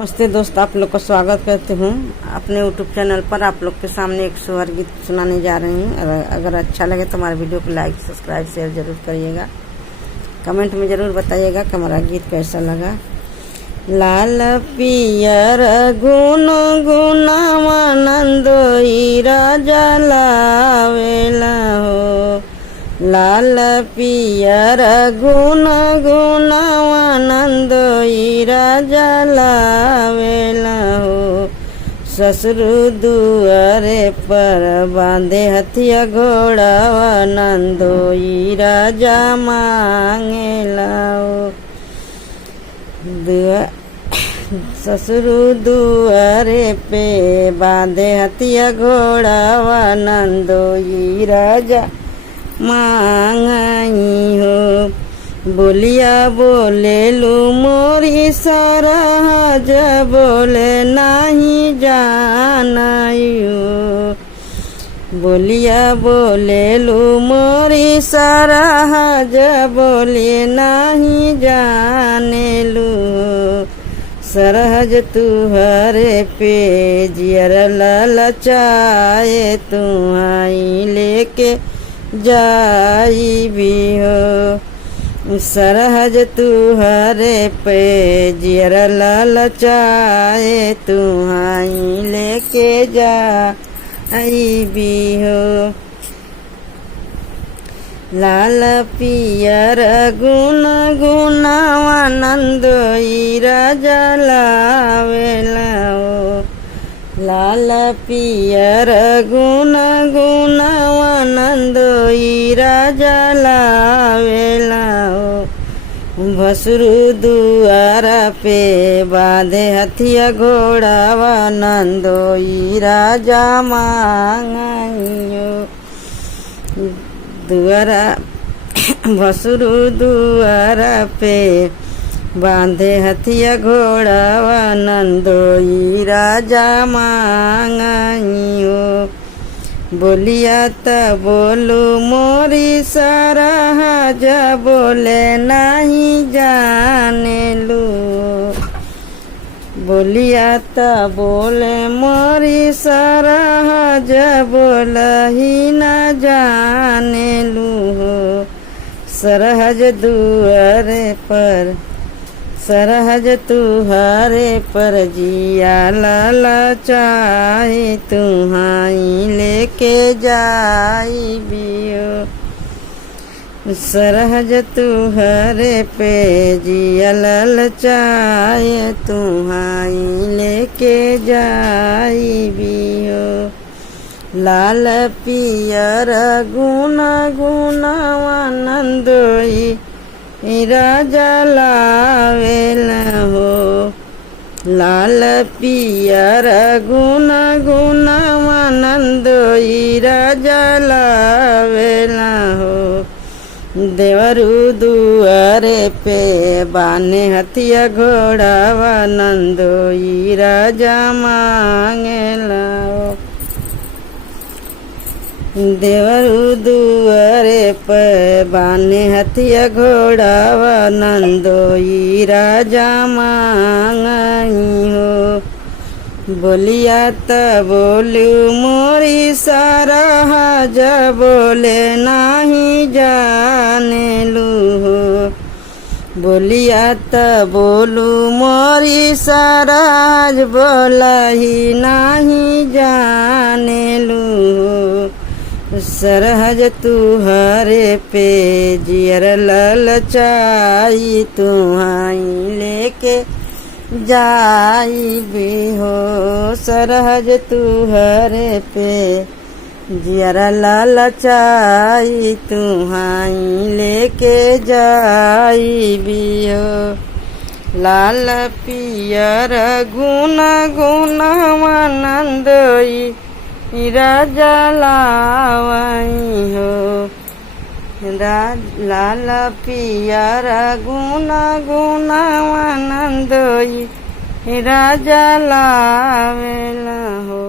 नमस्ते दोस्त, आप लोग का स्वागत करती हूँ अपने यूट्यूब चैनल पर। आप लोग के सामने एक सोहर गीत सुनाने जा रही हूँ। अगर अच्छा लगे तो हमारे वीडियो को लाइक सब्सक्राइब शेयर जरूर करिएगा। कमेंट में जरूर बताइएगा कि हमारा गीत कैसा लगा। लाल पियर गुण गुणावानंदोई राजा लावेला हो। लाल पियर गुण गुणावानंदोई राजा लावेला हो। ससुर दुआरे पर बांधे हथिया घोड़ावा नंदोई राजा मांगेला हो। ससुर दुआरे पे बांधे हथिया घोड़ावा नंदोई राजा मांगई हो। बोलिया बोले लू मोरी सरहज बोले नहीं जानायु। बोलिया बोले लू मोरी सरहज बोले नहीं जाने लू। सरहज तुहरे पे जियर ललचाए तू आई लेके जाई भी हो। सरहज तुहरे पे जियर ललचाए तू आई लेके जाई भी हो। लाल पियर गुण गुणावानंदोई राजा लावेला हो। लाल पियर गुण गुणावानंदोई राजा लावेला हो। भसुरु दुआरा पे बांधे हथिया घोड़ावा नंदोई राजा मांगइयो। दुआरा भसुरु दुआरा पे बांधे हथिया घोड़ावा नंदोई राजा मांगइयो। बोलिया त बोलू मोरी सरहज बोले नहीं जाने लू। बोलिया त बोले मोरी सरहज बोलही न जाने लू हो। सरहज दुआरे पर सरहज तुहरे पर जिया ललचाए तुहाई लेके जाई बियो। सरहज तुहरे पे जिया ललचाए तुहाई लेके जाई बियो। लाल पियर गुण गुणावानंदोई राजा लावेला हो। लाल पियर गुण गुणावानंदोई राजा लावेला हो। देवरु दुआरे पे बाने हथिया घोड़ावा नंदोई राजा मांगेला हो। देवरु दुआरे पे बाने हथिया घोड़ावा नंदोई राजा मांगई हो। बोलिया त बोलू मोरी सरहज बोले नहीं जाने लू हो। बोलिया त बोलू मोरी सरहज बोलही नहीं जाने लू हो। सरहज तुहरे पे जियर ललचाई तुहाई लेके जाई भी हो। सरहज तुहरे पे जियर ललचाई तुहाई लेके जाई भी हो। लाल पियर गुण गुणावानंदोई राजा लावई हो। लाल पियर गुण गुणावानंदोई राजा लावेला हो।